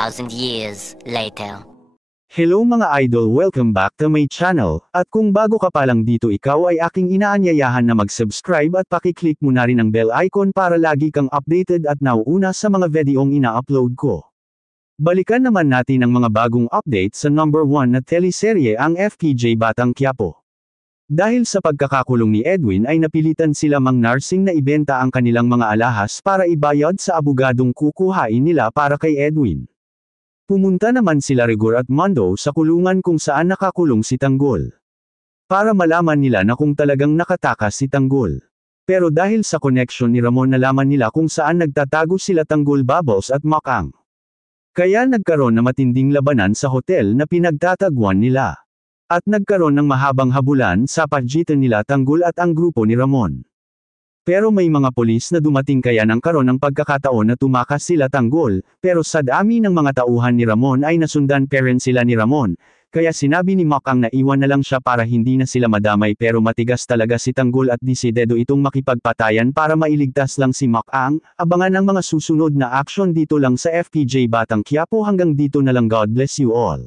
2,000 years later. Hello mga idol, welcome back to my channel, at kung bago ka pa lang dito ikaw ay aking inaanyayahan na mag-subscribe at pakiclick mo na rin ang bell icon para lagi kang updated at nauuna sa mga videong ina-upload ko. Balikan naman natin ang mga bagong update sa number 1 na teleserye ang FPJ Batang Quiapo. Dahil sa pagkakakulong ni Edwin ay napilitan sila mang nursing na ibenta ang kanilang mga alahas para ibayad sa abogadong kukuhain nila para kay Edwin. Pumunta naman sila Rigor at Mondo sa kulungan kung saan nakakulong si Tanggol. Para malaman nila na kung talagang nakatakas si Tanggol. Pero dahil sa connection ni Ramon nalaman nila kung saan nagtatago sila Tanggol, Bubbles at Makang. Kaya nagkaroon na matinding labanan sa hotel na pinagtataguan nila. At nagkaroon ng mahabang habulan sa pagitan nila Tanggol at ang grupo ni Ramon. Pero may mga polis na dumating kaya nagkaroon ng pagkakataon na tumakas sila Tanggol, pero sa dami ng mga tauhan ni Ramon ay nasundan pa rin sila ni Ramon, kaya sinabi ni Makang na iwan na lang siya para hindi na sila madamay pero matigas talaga si Tanggol at desidido itong makipagpatayan para mailigtas lang si Makang. Abangan ang mga susunod na action dito lang sa FPJ Batang Quiapo. Hanggang dito na lang, God bless you all.